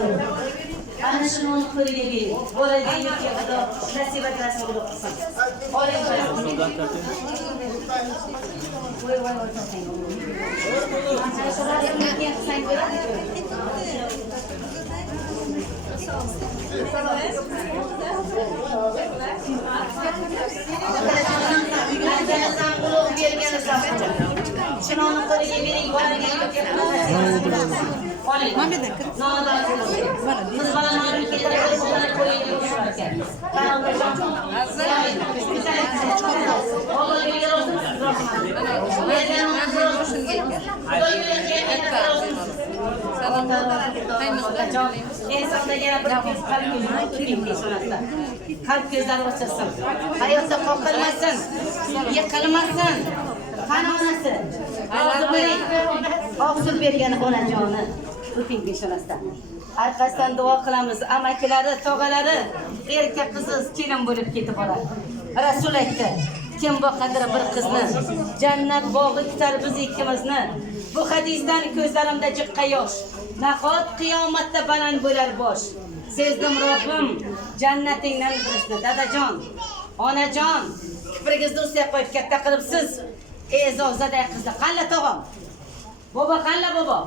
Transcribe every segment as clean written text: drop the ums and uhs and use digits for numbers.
Ana shuni qo'liga bering. Bolaga yurtga Xudo nasib etsin Xudo qilsin. Oling voy voy voy tasang. Ana shularni keyin qilsang bo'ladi. Şunun qo'liga bering, bolaga yurtga oling. Siz bolalarni keltirib qo'ying deyishlar ekan. Kalp gözleri açılsın. Hayatta korkulmasın. Yıkılmasın. Kan onası. Ağzı bergen onacığını. Öping beshonasidan. Arkasidan duo qilamiz. Amakilari, tog'alari erkak qiziz kelin bo'lib ketib oladi. Rasul aytdi: kim boqadir bir qizni, jannat bog'i kutar biz ikkimizni. Bu hadisdan ko'zlarimda jiqqa yosh. Nahot qiyomatda baland bo'lar bosh. Sezdim Robbim jannatingdan birisini. Dadajon, onajon, kiprigingizni ursa qo'yib katta qilibsiz. E'zozaday qizni. Qalla tog'am. Baba qalla baba.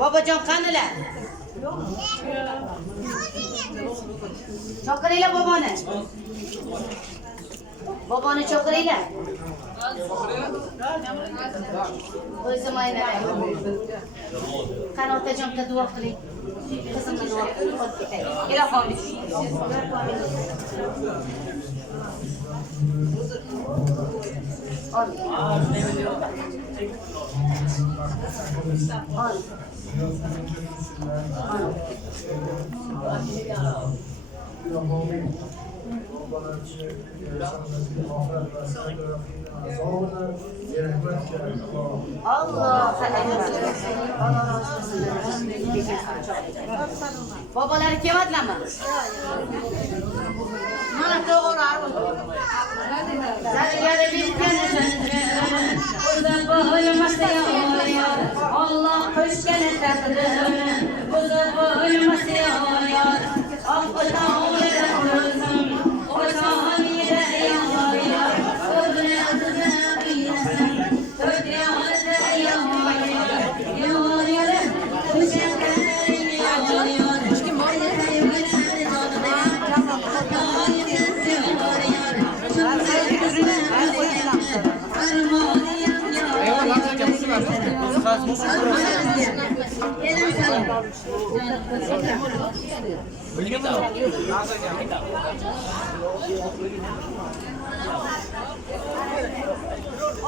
Babajon qanilar? Chaqiringlar boboni. Boboni chaqiringlar. O'zim aynan. Qani otajonga duo qiling. Qizimga duo qiling. Ilohim. Ol. Babalar kelmadilarmi? Mana to'g'ri. Allah qo'shgan taqdirini o'zi bo'lmas yor.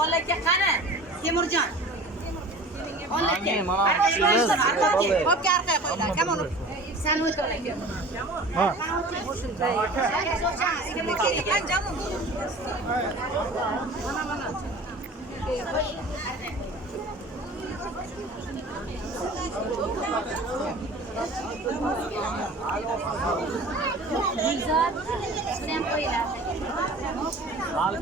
Ollaka qani? Temurjon. Ollaka. Hopga orqaga qo'ylar. Kamon. Sen o't ollaka. Ha. Mana. Güzel. Sen koylar. Al.